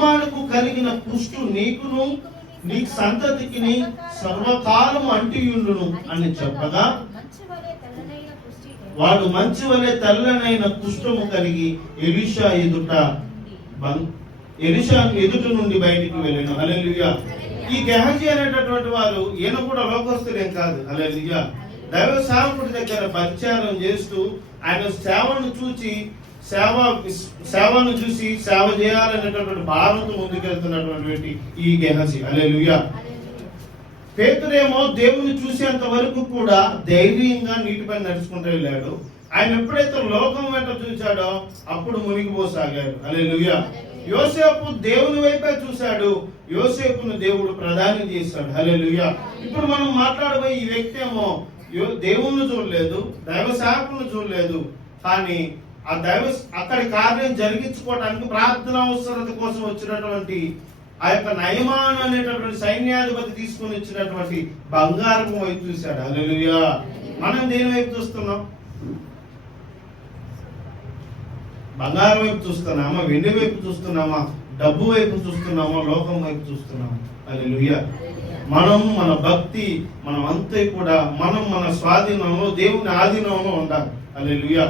నయమానుకు కలిగిన కుష్టు నీకును నీ సంతతికి సర్వకాలం అంటియుండును అని చెప్పగా, వాడు మంచి వలె తెల్లనైన కుష్ఠము కలిగి ఎలీషా ఎదుట నుండి బయటికి వెళ్ళాను. హల్లెలూయా. ఈ గెహజీ అనేటటువంటి వారు ఈయన కూడా లోకస్తులేం కాదు. హల్లెలూయా. దైవ సేవకుడి దగ్గర పరిచారం చేస్తూ ఆయన సేవను చూసి సేవ చేయాలనేటటువంటి భారంతో ముందుకెళ్తున్నటువంటి ఈ గెహజీ. హల్లెలూయా. పేతురేమో దేవుని చూసేంత వరకు కూడా ధైర్యంగా నీటిపై నడుచుకుంటూ వెళ్ళాడు. ఆయన ఎప్పుడైతే లోకం వెంట చూశాడో అప్పుడు మునిగిపోసాగాడు. హల్లెలూయా. యోసేపు దేవుని వైపే చూశాడు. యోసేపును దేవుడు ప్రధానం చేశాడు. హల్లెలూయా. ఇప్పుడు మనం మాట్లాడబోయే ఈ వ్యక్తి ఏమో దేవుణ్ణి చూడలేదు, దైవ సేవకులను చూడలేదు, కానీ ఆ అక్కడి కార్యం జరిగించుకోవడానికి ప్రార్థన అవసరత కోసం వచ్చినటువంటి ఆ యొక్క నయమాన్ అనేటటువంటి సైన్యాధిపతి తీసుకుని వచ్చినటువంటి బంగారం వైపు చూశాడు. హల్లెలూయా. మనం దేని వైపు చూస్తున్నాం? బంగారం వైపు చూస్తున్నామా? వెండి వైపు చూస్తున్నామా? డబ్బు వైపు చూస్తున్నామా? లోకం వైపు చూస్తున్నామా? హల్లెలూయా. మనం మన భక్తి మనం అంతా కూడా మన స్వాధీనంలో దేవుని ఆధీనంలో ఉండాలి. హల్లెలూయా.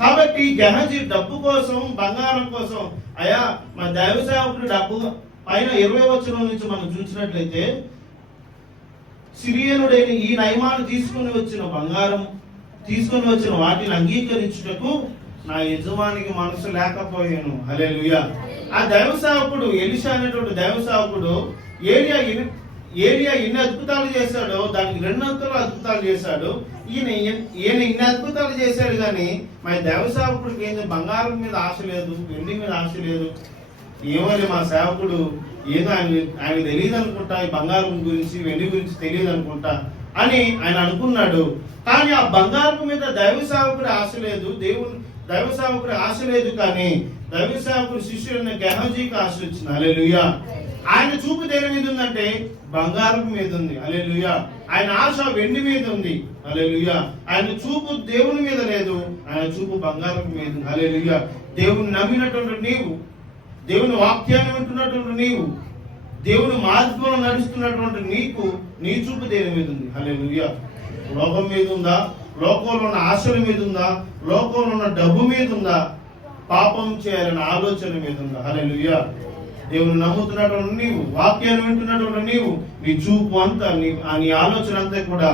కాబట్టి గెహజీ డబ్బు కోసం, బంగారం కోసం, అయ్యా మా దైవ సేవకుడు డబ్బు పైన 20వ వచనం నుంచి మనం చూసినట్లయితే, సిరియనుడైన ఈ నయమాను తీసుకుని వచ్చిన బంగారం, తీసుకుని వచ్చిన వాటిని అంగీకరించుటకు నా యజమానికి మనసు లేకపోయాను. హల్లెలూయా. ఆ దైవ సేవకుడు ఎలీషా అనేటువంటి దైవ సేవకుడు ఏలియా ఎన్ని అద్భుతాలు చేశాడో దానికి 2 అంతలు అద్భుతాలు చేశాడు. ఈయన ఇన్ని అద్భుతాలు చేశాడు, కానీ మా దైవ సేవకుడికి ఏంటి బంగారం మీద ఆశ లేదు, వెండి మీద ఆశ లేదు. ఏమని మా సేవకుడు ఏదో ఆయన తెలియదు అనుకుంటా, ఈ బంగారం గురించి వెండి గురించి తెలియదు అనుకుంటా అని ఆయన అనుకున్నాడు. కానీ ఆ బంగారం మీద దైవ సేవకుడి ఆశ లేదు, దైవ సేవకుడి ఆశ లేదు, కానీ దైవ సేవకుడి శిష్యుడైన గెహజీకి ఆశ వచ్చింది. హల్లెలూయా. ఆయన చూపు దేని మీద ఉందంటే బంగారం మీద ఉంది. హల్లెలూయా. ఆయన ఆశ వెండి మీద ఉంది. హల్లెలూయా. ఆయన చూపు దేవుని మీద లేదు, ఆయన చూపు బంగారం మీద ఉంది. హల్లెలూయా. దేవుని నమ్మినటువంటి నీవు, దేవుని వాక్యాన్ని వింటున్నటువంటి నీవు, దేవుని మార్గంలో నడుస్తున్నటువంటి నీకు నీ చూపు దేని మీద ఉంది? హల్లెలూయా. లోకం మీద ఉందా? లోకంలో ఉన్న ఆశల మీద ఉందా? లోకంలో ఉన్న డబ్బు మీద ఉందా? పాపం చేయాలన్న ఆలోచన మీద ఉందా? హల్లెలూయా. దేవుని నమ్ముతున్నటువంటి నీవు, వాక్యాన్ని వింటున్నటువంటి నీవు, నీ చూపు అంతా నీ ఆలోచన అంతా కూడా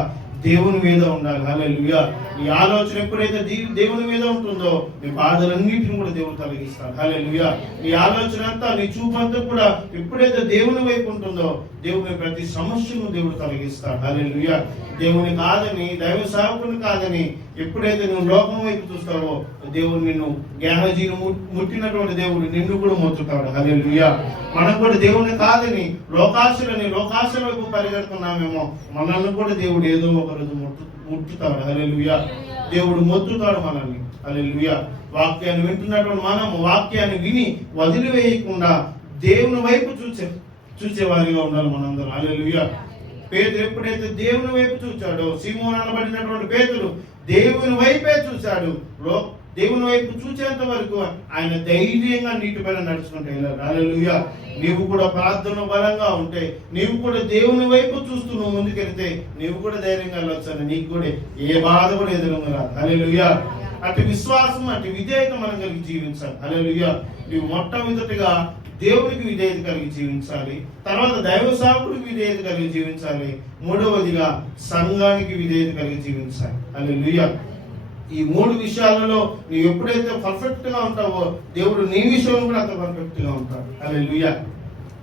దేవుని మీద ఉండాలి. హల్లెలూయా. ఈ ఆలోచన ఎప్పుడైతే దేవుని మీద ఉంటుందో నీ బాధలన్నింటిని కూడా దేవుడు తొలగిస్తాడు. హల్లెలూయా. ఈ ఆలోచన అంతా, నీ చూపు అంతా కూడా ఎప్పుడైతే దేవుని వైపు ఉంటుందో దేవుని ప్రతి సమస్యను దేవుడు తొలగిస్తాడు. హల్లెలూయా. దేవుని కాదని, దైవ సేవకుని కాదని ఎప్పుడైతే నువ్వు లోకం వైపు చూస్తావో దేవుడు నిన్ను, గెహజీని ముట్టినటువంటి దేవుడు నిన్ను కూడా ముట్టుతాడు. హల్లెలూయా. మనం కూడా దేవుని కాదని లోకాశల వైపు పరిగెడుతున్నామేమో, మనల్ని కూడా దేవుడు ఏదో ఒక రోజు ముట్టుతాడు. హల్లెలూయా. దేవుడు మొత్తుతాడు మనల్ని. హల్లెలూయా. వాక్యాన్ని వింటున్నటువంటి మనము వాక్యాన్ని విని వదిలివేయకుండా దేవుని వైపు చూసేవారిగా ఉండాలి మనందరం. హల్లెలూయా. పేతురు ఎప్పుడైతే దేవుని వైపు చూచాడో, సీమోను అనబడినటువంటి పేతురు దేవుని వైపే చూశాడు. దేవుని వైపు చూసేంత వరకు ఆయన ధైర్యంగా నీటిపైన నడుచుకుంటే వెళ్ళారు. హల్లెలూయా. నీవు కూడా ప్రార్థన బలంగా ఉంటే, నీవు కూడా దేవుని వైపు చూస్తూ నువ్వు ముందుకెళ్తే నీవు కూడా ధైర్యంగా వెళ్ళొచ్చు. నీకు కూడా ఏ బాధ కూడా ఎదురుగా రాదు. హల్లెలూయా. అటు విశ్వాసం, అటు విధేయత మనం కలిగి జీవించాలి. హల్లెలూయా. నీవు మొట్టమొదటిగా దేవునికి విధేయత కలిగి జీవించాలి, తర్వాత దైవ సేవకుడికి విధేయత కలిగి జీవించాలి, మూడవదిగా సంఘానికి విధేయత కలిగి జీవించాలి. హల్లెలూయా. ఈ 3 విషయాలలో నీవు ఎప్పుడైతే పర్ఫెక్ట్ గా ఉంటావో దేవుడు నీ విషయంలో కూడా అంత పర్ఫెక్ట్ గా ఉంటాడు. హల్లెలూయా.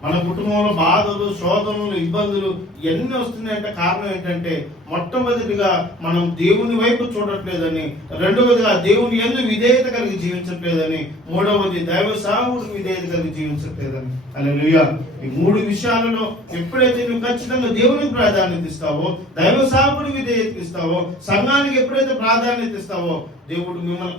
మన కుటుంబంలో బాధలు, శోధనలు, ఇబ్బందులు ఎన్ని వస్తున్నాయంటే కారణం ఏంటంటే, మొట్టమొదటిగా మనం దేవుని వైపు చూడట్లేదని, రెండవదిగా దేవుని యందు విధేయత కలిగి జీవించట్లేదని, మూడవది దైవ సేవకుడికి విధేయత కలిగి జీవించట్లేదని. హల్లెలూయా. ఈ 3 విషయాలలో ఎప్పుడైతే నువ్వు ఖచ్చితంగా దేవునికి ప్రాధాన్యత ఇస్తావో, దైవ సేవకుడికి విధేయత ఇస్తావో, సంఘానికి ఎప్పుడైతే ప్రాధాన్యత ఇస్తావో దేవుడు మిమ్మల్ని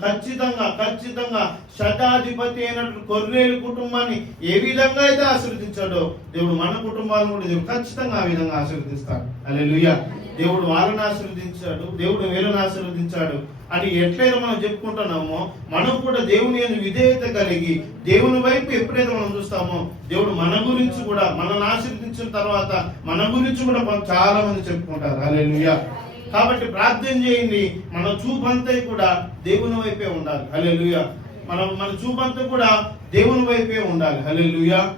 ఖచ్చితంగా శతాధిపతి అయినటువంటి కొర్నేలు కుటుంబాన్ని ఏ విధంగా అయితే ఆశీర్వదించాడో దేవుడు మన కుటుంబాలను కూడా దేవుడు ఖచ్చితంగా ఆ విధంగా ఆశీర్వదిస్తాడు. హల్లెలూయా. దేవుడు వాళ్ళని ఆశీర్వదించాడు, దేవుడు వీళ్ళని ఆశీర్వదించాడు. అని ఎట్లయితే మనం చెప్పుకుంటున్నామో, మనం కూడా దేవుని యందు విధేయత కలిగి దేవుని వైపు ఎప్పుడైతే మనం చూస్తామో, దేవుడు మన గురించి కూడా, మనల్ని ఆశీర్వదించిన తర్వాత మన గురించి కూడా చాలా మంది చెప్పుకుంటారు. హల్లెలూయా. కాబట్టి ప్రార్థన చేయండి, మన చూపంతా కూడా దేవుని వైపే ఉండాలి. హల్లెలూయా. మన చూపంతా కూడా దేవుని వైపే ఉండాలి. హల్లెలూయా.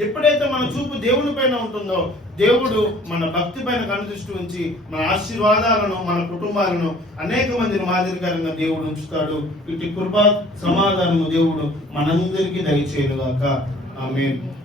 ఎప్పుడైతే మన చూపు దేవుని పైన ఉంటుందో, దేవుడు మన భక్తి పైన కనుదృష్టి ఉంచి మన ఆశీర్వాదాలను, మన కుటుంబాలను అనేక మందిని మాదిరికరంగా దేవుడు ఉంచుతాడు. ఇటు కృప సమాధానము దేవుడు మనందరికీ దయచేయుగాక. ఆమేన్.